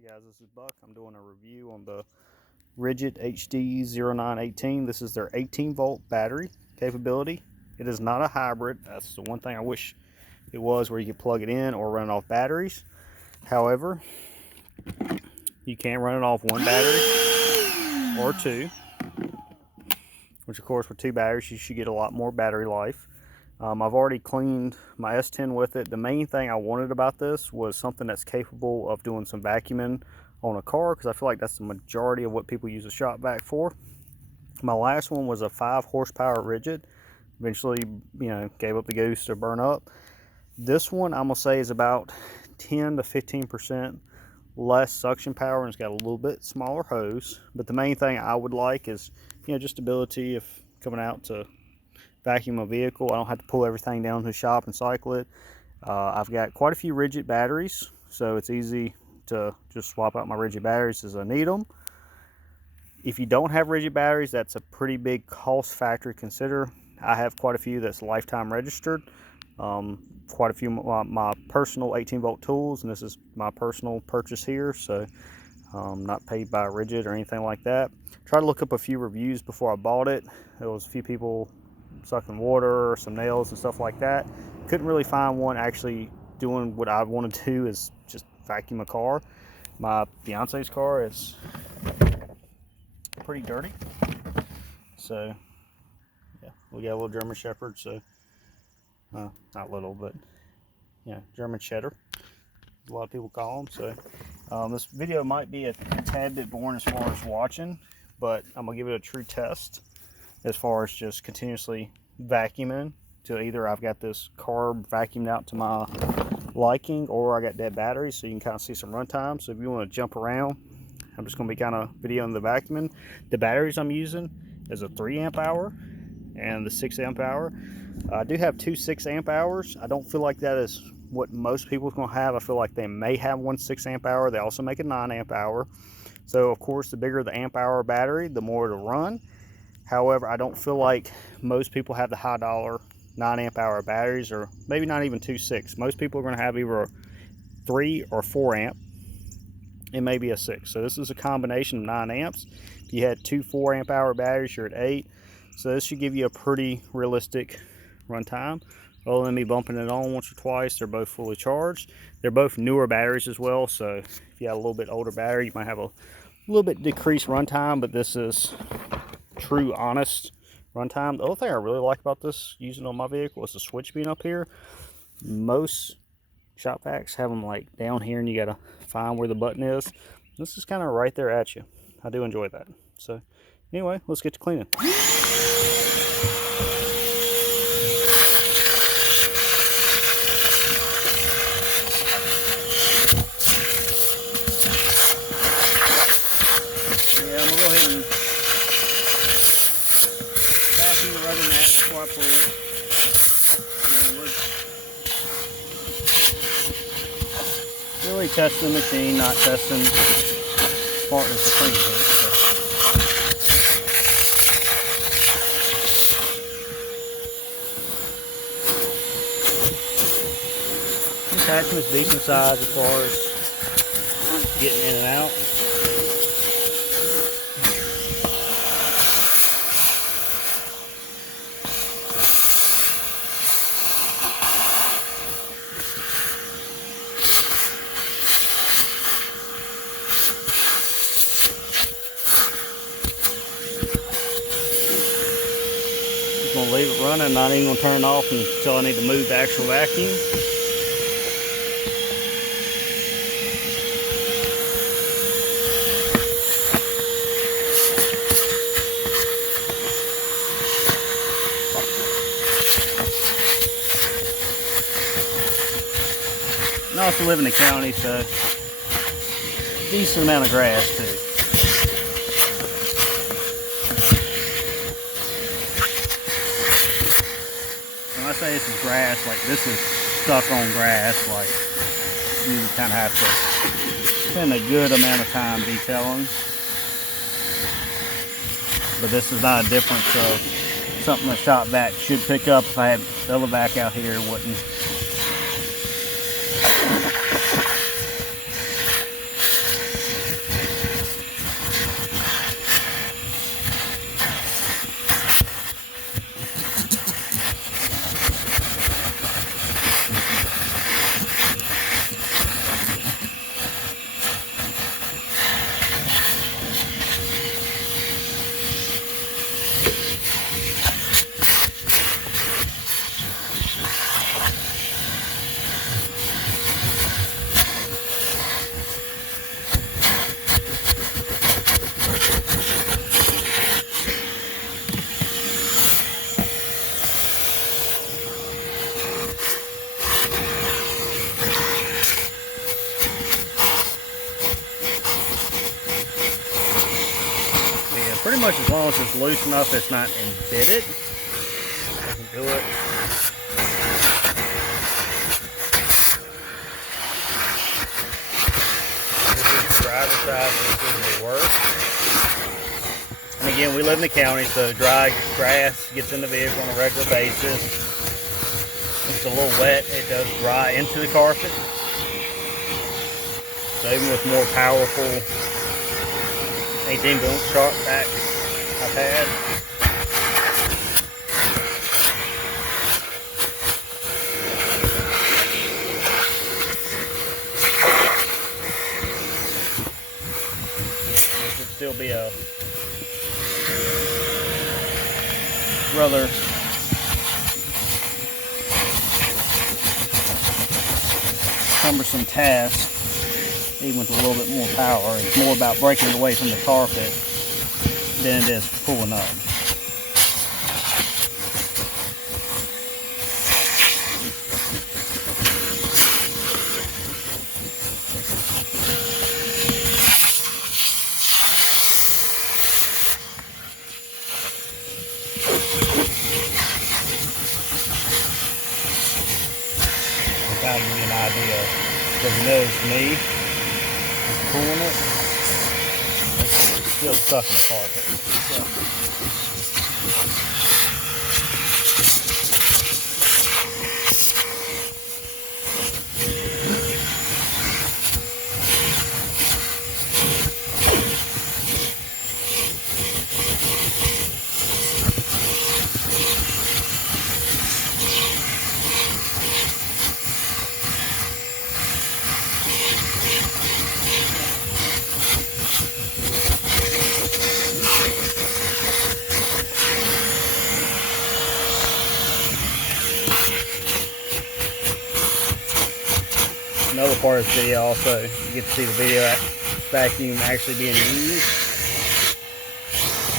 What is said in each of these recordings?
Hey guys, this is Buck. I'm doing a review on the Ridgid HD0918. This is their 18 volt battery capability. It is not a hybrid. That's the one thing I wish it was, where you could plug it in or run it off batteries. However, you can run it off one battery or two, which of course with two batteries you should get a lot more battery life. I've already cleaned my S10 with it. The main thing I wanted about this was something that's capable of doing some vacuuming on a car, because I feel like that's the majority of what people use a shop vac for. My last one was a 5 horsepower Ridgid. Eventually, gave up the ghost to burn up. This one, I'm gonna say, is about 10 to 15% less suction power, and it's got a little bit smaller hose. But the main thing I would like is, just ability of coming out to vacuum a vehicle. I don't have to pull everything down to the shop and cycle it. I've got quite a few Ridgid batteries, so it's easy to just swap out my Ridgid batteries as I need them. If you don't have Ridgid batteries, that's a pretty big cost factor to consider. I have quite a few that's lifetime registered. Quite a few my personal 18 volt tools, and this is my personal purchase here, so not paid by Ridgid or anything like that. Tried to look up a few reviews before I bought it. There was a few people sucking water or some nails and stuff like that. Couldn't really find one actually doing what I want to do, is just vacuum a car. My fiance's car is pretty dirty, so yeah, we got a little German Shepherd, so not little, but German Cheddar, a lot of people call them. So this video might be a tad bit boring as far as watching, but I'm gonna give it a true test as far as just continuously vacuuming to either I've got this carb vacuumed out to my liking, or I got dead batteries, so you can kind of see some runtime. So if you want to jump around, I'm just going to be kind of videoing the vacuuming. The batteries I'm using is a 3 amp hour and the 6 amp hour. I do have two 6 amp hours. I don't feel like that is what most people are going to have. I feel like they may have one 6 amp hour. They also make a 9 amp hour. So of course, the bigger the amp hour battery, the more it'll run. However, I don't feel like most people have the high dollar 9 amp hour batteries, or maybe not even 2.6. Most people are going to have either a 3 or 4 amp and maybe a 6. So this is a combination of 9 amps. If you had two 4 amp hour batteries, you're at 8. So this should give you a pretty realistic runtime. Other than me bumping it on once or twice, they're both fully charged. They're both newer batteries as well, so if you have a little bit older battery, you might have a little bit decreased runtime, but this is true, honest runtime. The other thing I really like about this, using on my vehicle, is the switch being up here. Most shop vacs have them like down here, and you gotta find where the button is. This is kind of right there at you. I do enjoy that. So anyway, let's get to cleaning. The rubber mat before I pull it. Really testing the machine, not testing smartness of cleaning it. The attachment's decent size as far as getting in and out. Gonna leave it running, not even gonna turn it off until I need to move the actual vacuum. I also live in the county, so decent amount of grass too. When I say this is grass, like this is stuck on grass, like you kind of have to spend a good amount of time detailing. But this is not a difference of something a shop vac should pick up. If I had the other vac out here, it wouldn't. pretty much as long as it's loose enough it's not embedded, I can do it. This is the driver's side, this is the work. And again, we live in the county, so dry grass gets in the vehicle on a regular basis. If it's a little wet, it does dry into the carpet. So even with more powerful 18-bolt sharp back I've had, this would still be a rather cumbersome task, even with a little bit more power. It's more about breaking it away from the carpet than it is pulling up. Kind of give you an idea, because you notice me pulling it, it's still stuck in the carpet. So. Another part of this video also, you get to see the video vacuum actually being used.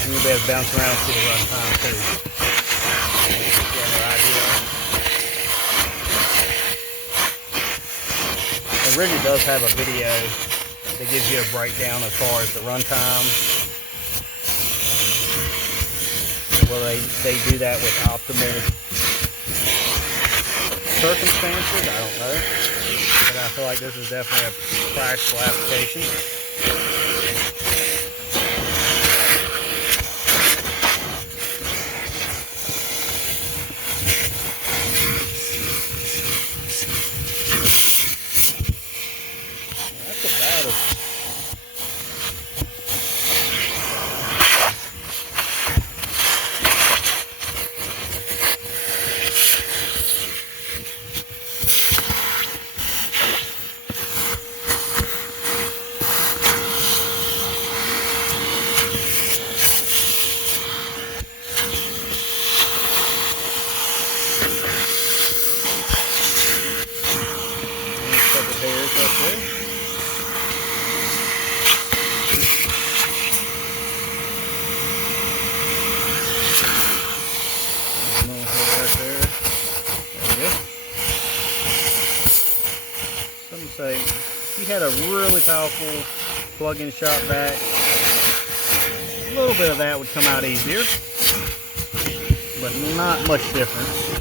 And you'll be able to bounce around and see the runtime too. Get an idea. And Ridgid does have a video that gives you a breakdown as far as the runtime. Well, they do that with optimal circumstances, I don't know. But I feel like this is definitely a practical application. That's about it. Hairs up there. Another hair right there. There we go. Some say if you had a really powerful plug-in shop vac, a little bit of that would come out easier, but not much difference.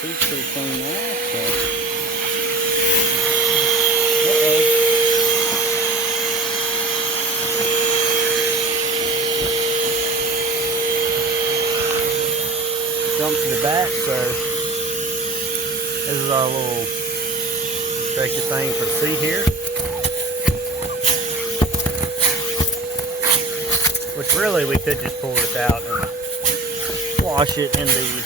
Seat's pretty clean now, so. Jump to the back, so this is our little restrictor thing for the seat here. Which really we could just pull this out and wash it in the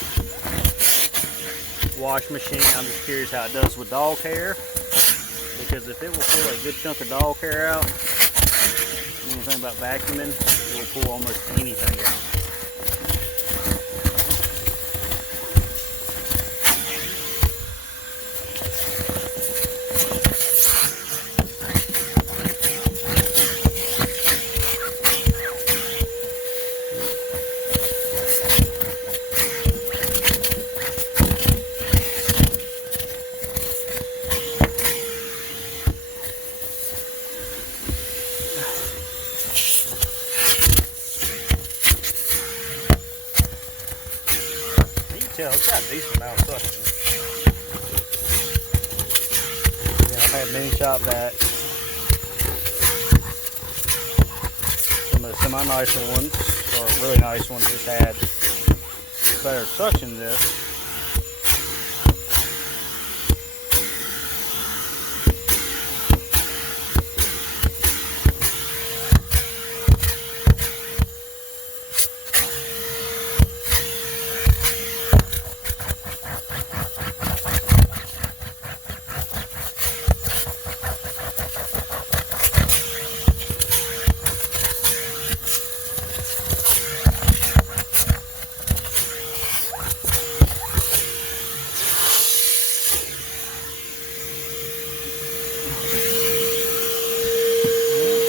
wash machine. I'm just curious how it does with dog hair. because if it will pull a good chunk of dog hair out, anything about vacuuming, it will pull almost anything out. Tell it's got a decent amount of suction. Yeah, I've had many shop vacs. Some of the semi-nice ones, or really nice ones, just had better suction than this.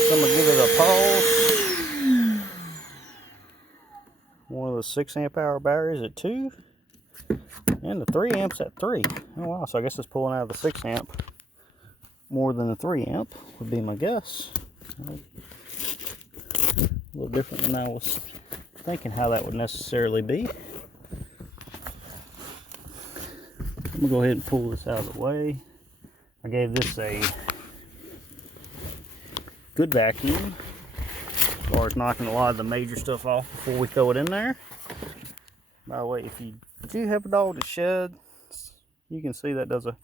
I'm gonna give it a pause. One of the 6 amp hour batteries at 2, and the 3 amps at 3. Oh wow, so I guess it's pulling out of the 6 amp more than the 3 amp would be my guess. A little different than I was thinking how that would necessarily be. I'm gonna go ahead and pull this out of the way. I gave this a good vacuum as far as knocking a lot of the major stuff off before we throw it in there. By the way, if you do have a dog to shed, you can see that does a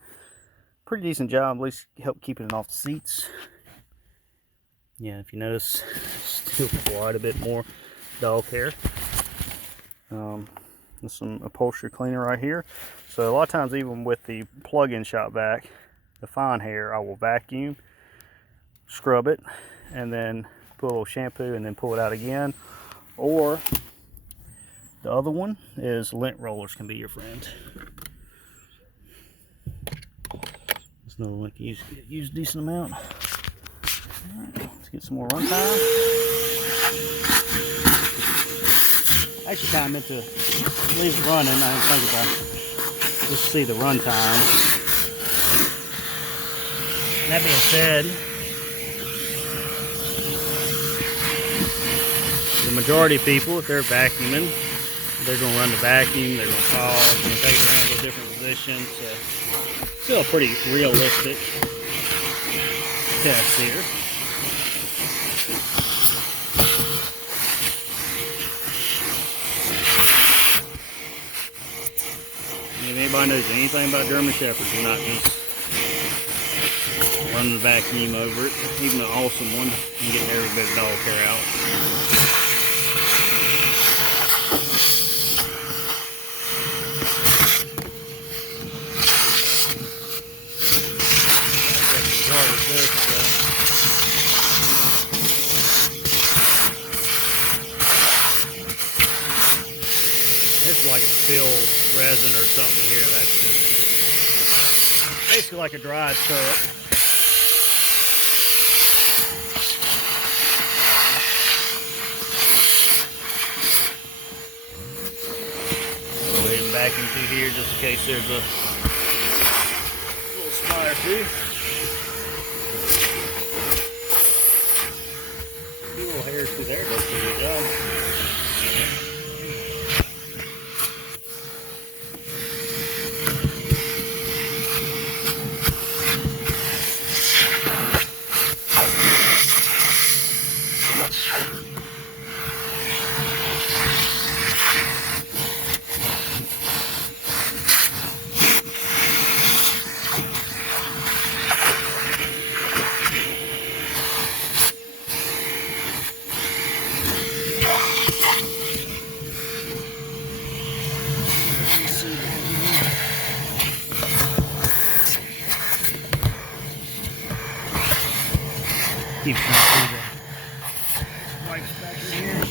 pretty decent job, at least help keeping it off the seats. Yeah, if you notice, still quite a bit more dog hair. There's some upholstery cleaner right here. So a lot of times, even with the plug-in shop vac, the fine hair, I will vacuum, scrub it, and then put a little shampoo and then pull it out again. Or the other one is lint rollers can be your friend. There's another one can use a decent amount. Alright, let's get some more runtime. I actually kind of meant to leave it running. I didn't think about it. Just see the runtime. That being said, the majority of people, if they're vacuuming, they're going to run the vacuum, they're going to pause, they're going to take their hand to a different position. So, still a pretty realistic test here. If anybody knows anything about German Shepherds, you're not just running the vacuum over it. Even an awesome one, and getting every bit of dog hair out. It's like it's spilled resin or something here. That's just basically like a dried syrup. Go ahead and vacuum through here just in case there's a little spot or two. A few little hairs through there does a pretty good job. Keep trying to see the wipes back in here.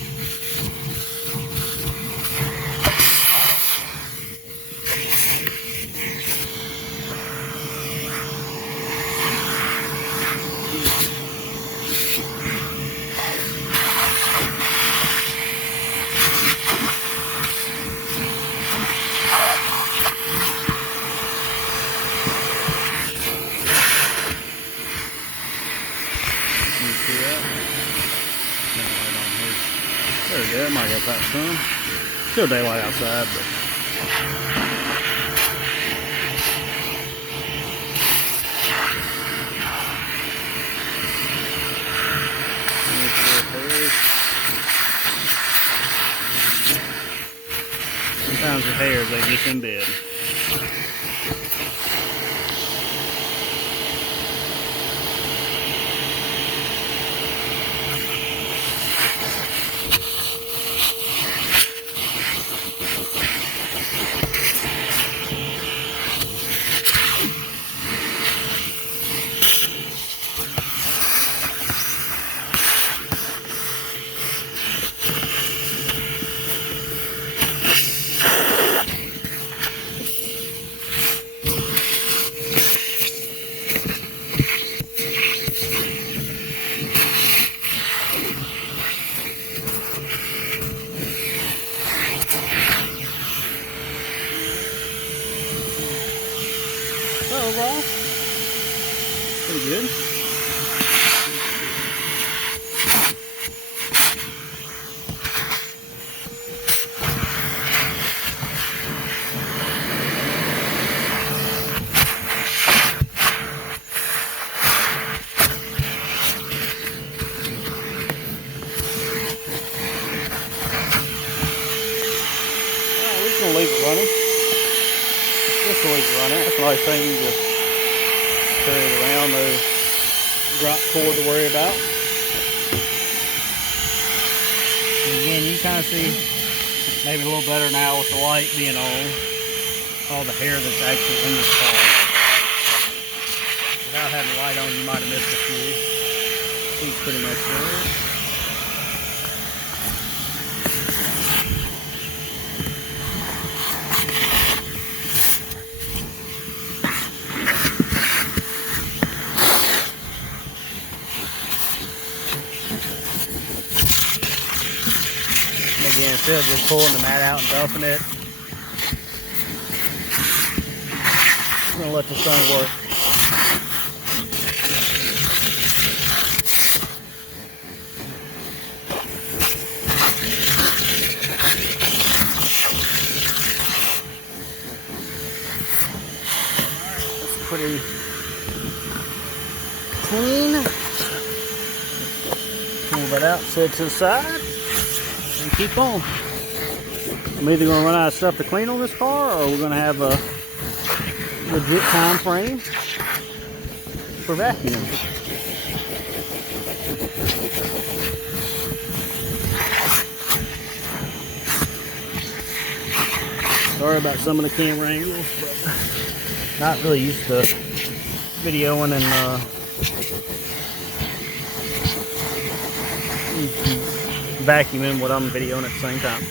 See that? There we go. It might get that sun. Still daylight outside, but sometimes the hairs they get in bed. So overall, pretty good. We're just gonna leave it running. Just leave it running. That's a nice thing. You just carry it around, no drop cord to worry about. And again, you kind of see maybe a little better now with the light being on. All the hair that's actually in this car. Without having the light on, you might have missed a few. He's pretty much there. Again, instead of just pulling the mat out and dumping it, I'm going to let this thing work. That's pretty clean. Move that out, set it to the side. And keep on. I'm either going to run out of stuff to clean on this car, or we're going to have a legit time frame for vacuuming. Sorry about some of the camera angles, but not really used to videoing and vacuuming what I'm videoing at the same time.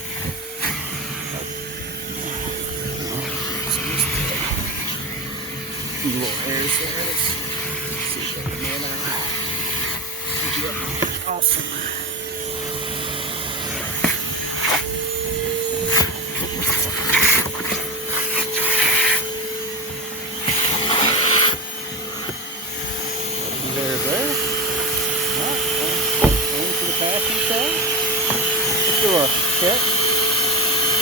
These little hairs there. Let's see if they can man out. Awesome. There's there. Alright, into the passenger side. Let's do a check.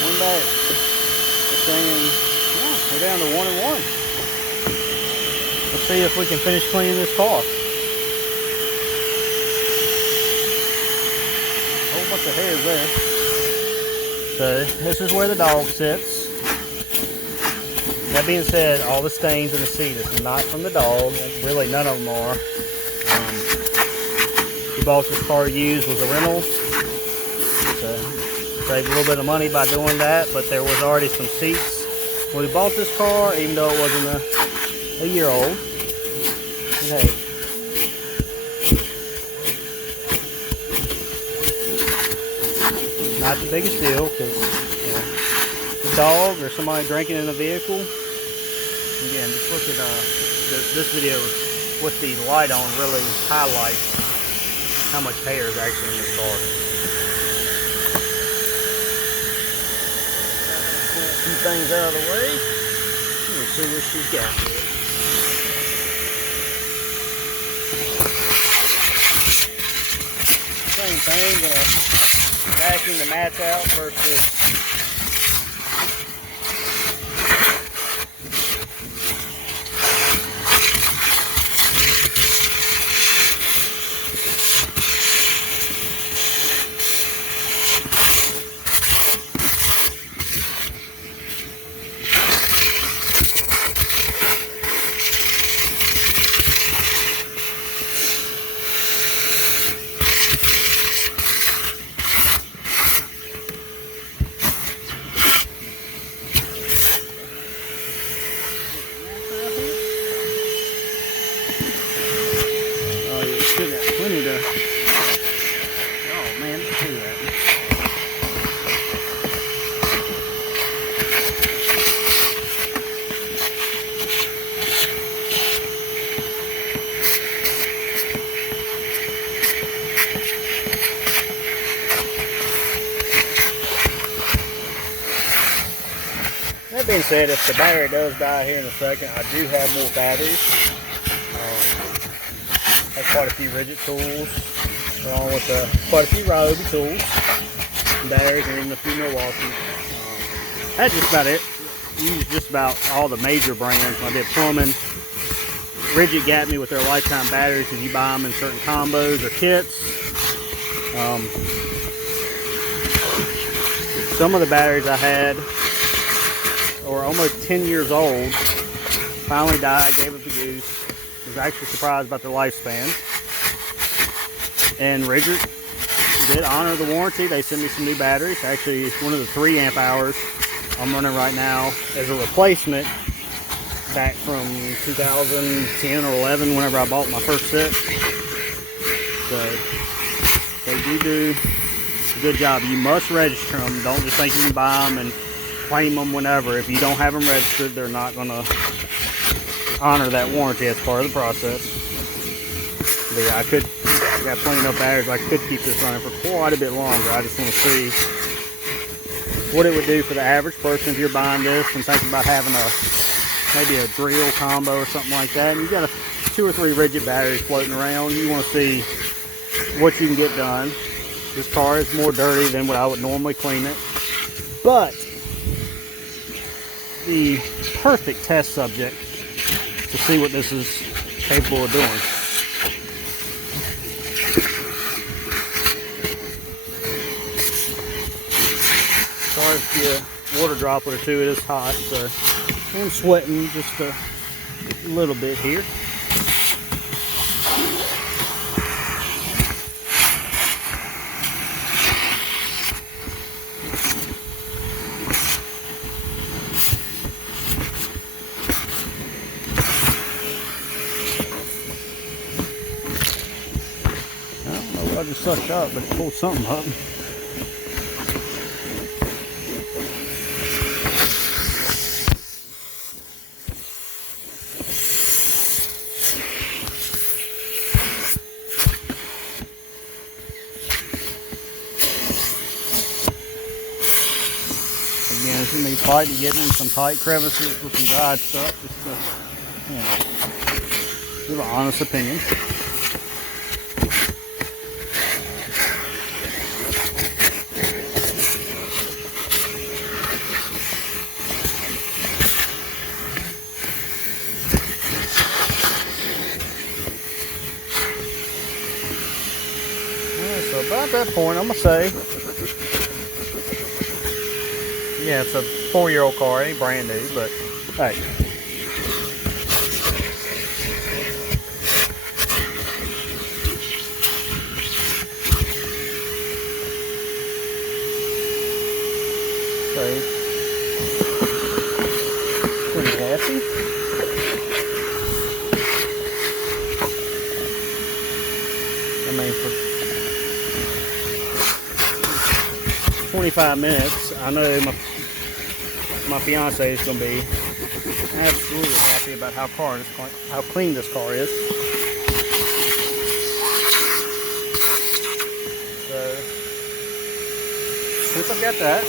One back. It's saying, yeah, we're down to 1 and 1. Let's see if we can finish cleaning this car. A whole bunch of hairs there. So this is where the dog sits. That being said, all the stains in the seat is not from the dog. Really, none of them are. We bought this car used, was a rental. So saved a little bit of money by doing that, but there was already some seats when we bought this car, even though it wasn't a year old. And hey, not the biggest deal because, you know, the dog or somebody drinking in the vehicle. Again, just look at this video with the light on really highlights how much hair is actually in this car. Pull a few things out of the way. Let's see what she's got. Same thing, gonna vacuum the mats out versus oh man, look at that. That being said, if the battery does die here in a second, I do have more batteries. Have quite a few Ridgid tools, along with quite a few Ryobi tools, batteries, and even a few Milwaukee. That's just about it. Use just about all the major brands. I did plumbing. Ridgid got me with their lifetime batteries if you buy them in certain combos or kits. Some of the batteries I had were almost 10 years old. Finally died, gave up the goose. Was actually surprised about their lifespan. And Ridgid did honor the warranty. They sent me some new batteries. Actually, it's one of the 3 amp hours I'm running right now as a replacement back from 2010 or 11 whenever I bought my first set. So they do a good job. You must register them. Don't just think you can buy them and claim them whenever. If you don't have them registered, they're not going to honor that warranty as part of the process. But yeah, I got plenty enough batteries. I could keep this running for quite a bit longer. I just want to see what it would do for the average person if you're buying this and thinking about having maybe a drill combo or something like that. And you got 2 or 3 Ridgid batteries floating around. You want to see what you can get done. This car is more dirty than what I would normally clean it, but the perfect test subject to see what this is capable of doing. Sorry if you water droplet or two, it is hot, so I'm sweating just a little bit here. I just sucked up, but it pulled something up. Again, it's going to be fighting getting in some tight crevices with some dried stuff. Just give an honest opinion. So about that point, I'm gonna say, yeah, it's a 4-year-old car, ain't brand new, but hey. So, pretty happy. I mean, for 25 minutes. I know my fiance is going to be absolutely happy about how clean this car is. So since I've got that,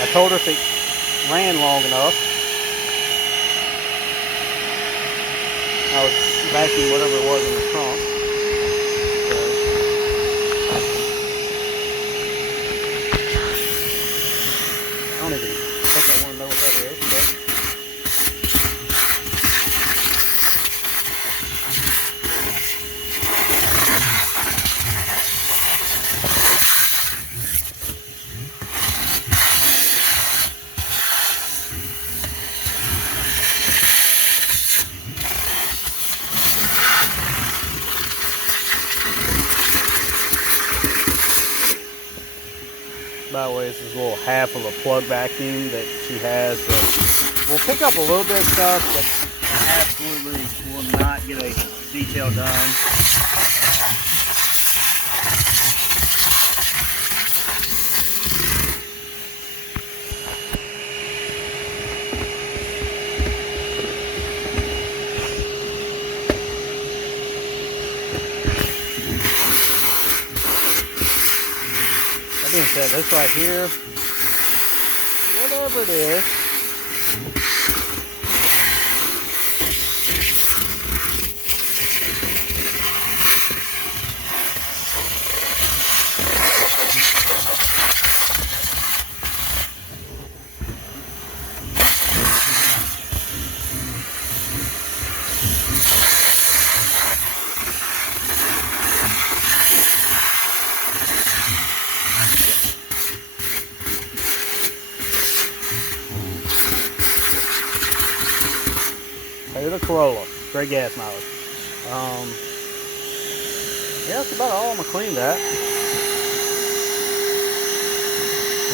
I told her if it ran long enough, I would vacuum whatever it was in the trunk. I don't even think I want to know what that is, but by the way, this is a little half of a plug vacuum that she has that will pick up a little bit of stuff, but absolutely will not get a detail done. That being said, this right here, whatever it is, the Corolla, great gas mileage. Yeah, that's about all I'm gonna clean that.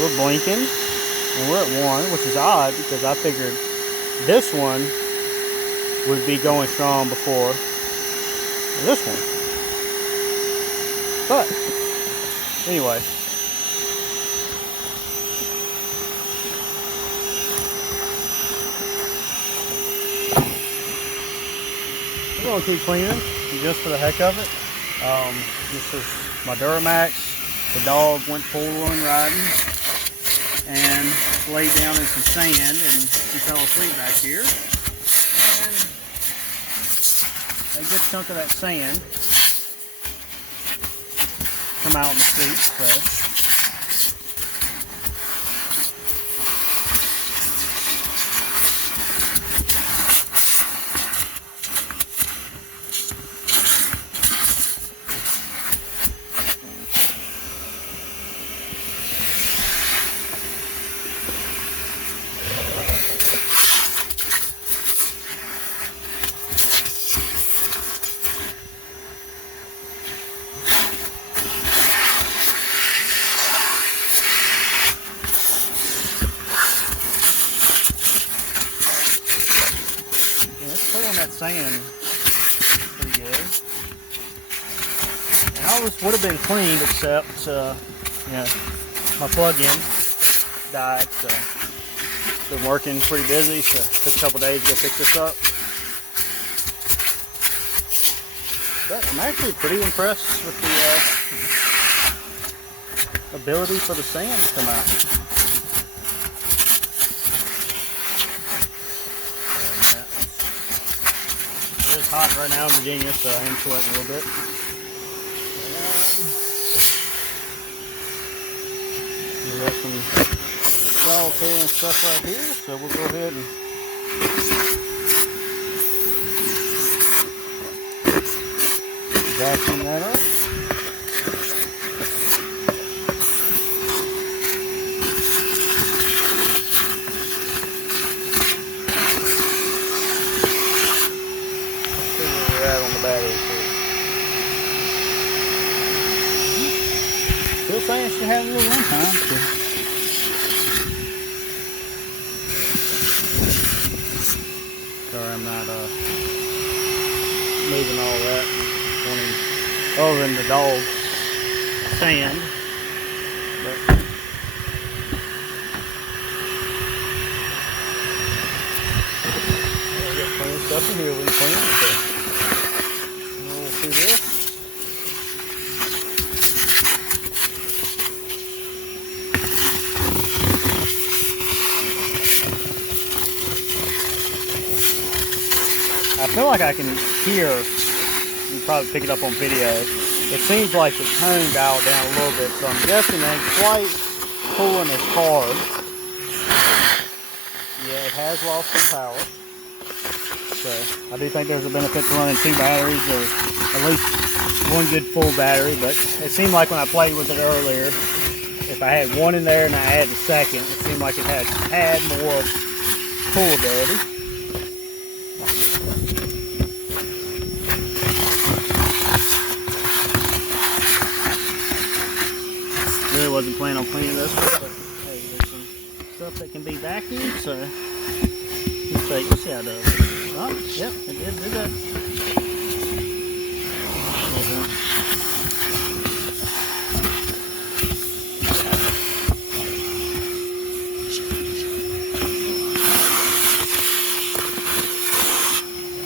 We're blinking, and we're at 1, which is odd because I figured this one would be going strong before this one. But anyway. We're going to keep cleaning just for the heck of it. This is my Duramax. The dog went full-on riding and laid down in some sand, and he fell asleep back here. And a good chunk of that sand come out in the seat. So that sand pretty good. And all this would have been cleaned except my plug-in died, so been working pretty busy, so it took a couple days to go fix this up. But I'm actually pretty impressed with the ability for the sand to come out. It's hot right now in Virginia, so I am sweating a little bit. We got some dog hair and stuff right here, so we'll go ahead and vacuum that up. Still saying she had a little runtime. So. Sorry, I'm not moving all that. Other than the dog sand. got plenty of stuff in here we can clean. So we'll see this. I feel like I can hear, you probably pick it up on video, it seems like the tone dialed down a little bit, so I'm guessing it ain't quite pulling as hard. Yeah, it has lost some power. So I do think there's a benefit to running 2 batteries, or at least one good full battery, but it seemed like when I played with it earlier, if I had one in there and I added the second, it seemed like it had more pull ability. Really wasn't planning on cleaning this one, but hey, there's some stuff that can be vacuumed, so let's see how it does. Oh, yep, it did do that.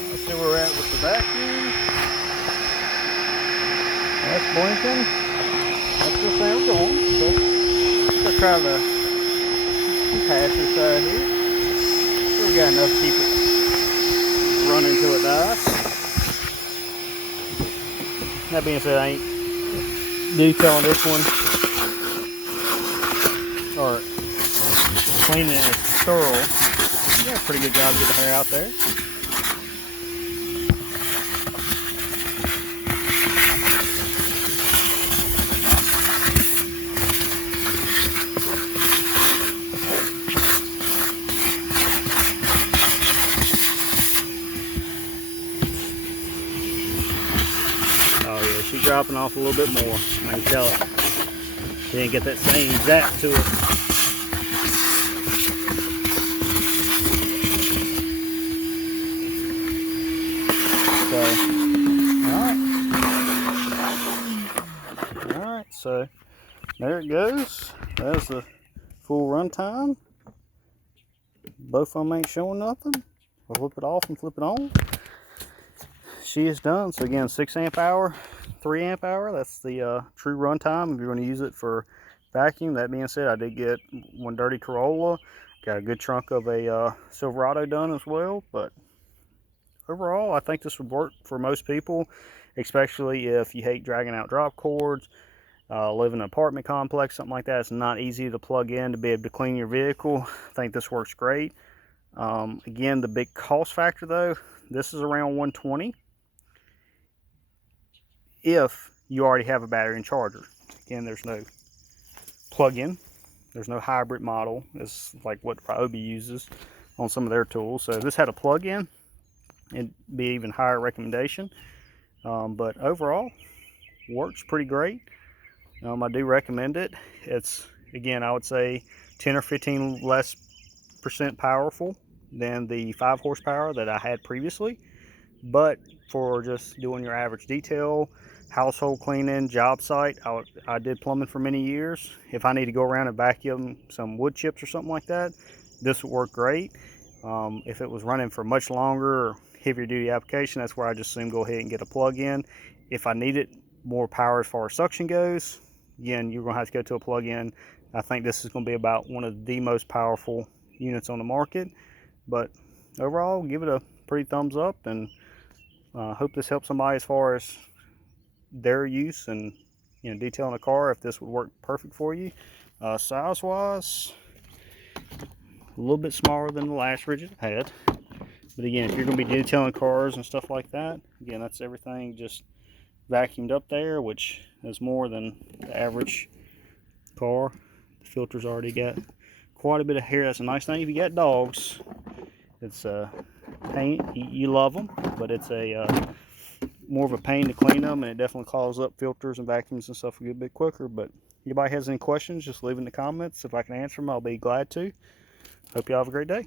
Let's see where we're at with the vacuum. That's blinking. That's the sound going. So let's try the passenger side here. So we got enough to keep it running till it dies. That being said, I ain't detailing this one or cleaning it thorough. You got a pretty good job to get the hair out there. Oh yeah, she's dropping off a little bit more. I can tell it. She didn't get that same zap to it. So, alright, so there it goes. That's the full runtime. Both of them ain't showing nothing. I'll flip it off and flip it on. She is done. So again, 6 amp hour, 3 amp hour. That's the true runtime if you're going to use it for vacuum. That being said, I did get one dirty Corolla. Got a good chunk of a Silverado done as well. But overall, I think this would work for most people, especially if you hate dragging out drop cords, live in an apartment complex, something like that. It's not easy to plug in to be able to clean your vehicle. I think this works great. Again, the big cost factor though, this is around $120 if you already have a battery and charger. Again, there's no plug-in, there's no hybrid model. It's like what Ryobi uses on some of their tools. So if this had a plug-in, it'd be even higher recommendation. But overall, works pretty great. I do recommend it. It's, again, I would say 10 or 15 less percent powerful than the 5 horsepower that I had previously. But for just doing your average detail, household cleaning, job site, I did plumbing for many years. If I need to go around and vacuum some wood chips or something like that, this would work great. If it was running for much longer or heavier duty application, that's where I just assume go ahead and get a plug-in. If I needed more power as far as suction goes, again, you're going to have to go to a plug-in. I think this is going to be about one of the most powerful units on the market. But overall, give it a pretty thumbs up, and hope this helps somebody as far as their use and detailing a car, if this would work perfect for you. Size wise, a little bit smaller than the last Ridgid I had, but again, if you're going to be detailing cars and stuff like that, again, that's everything just vacuumed up there, which is more than the average car. The filter's already got quite a bit of hair. That's a nice thing if you got dogs. It's a pain. You love them, but it's a more of a pain to clean them, and it definitely clogs up filters and vacuums and stuff a good bit quicker. But if anybody has any questions, just leave in the comments. If I can answer them, I'll be glad to. Hope you all have a great day.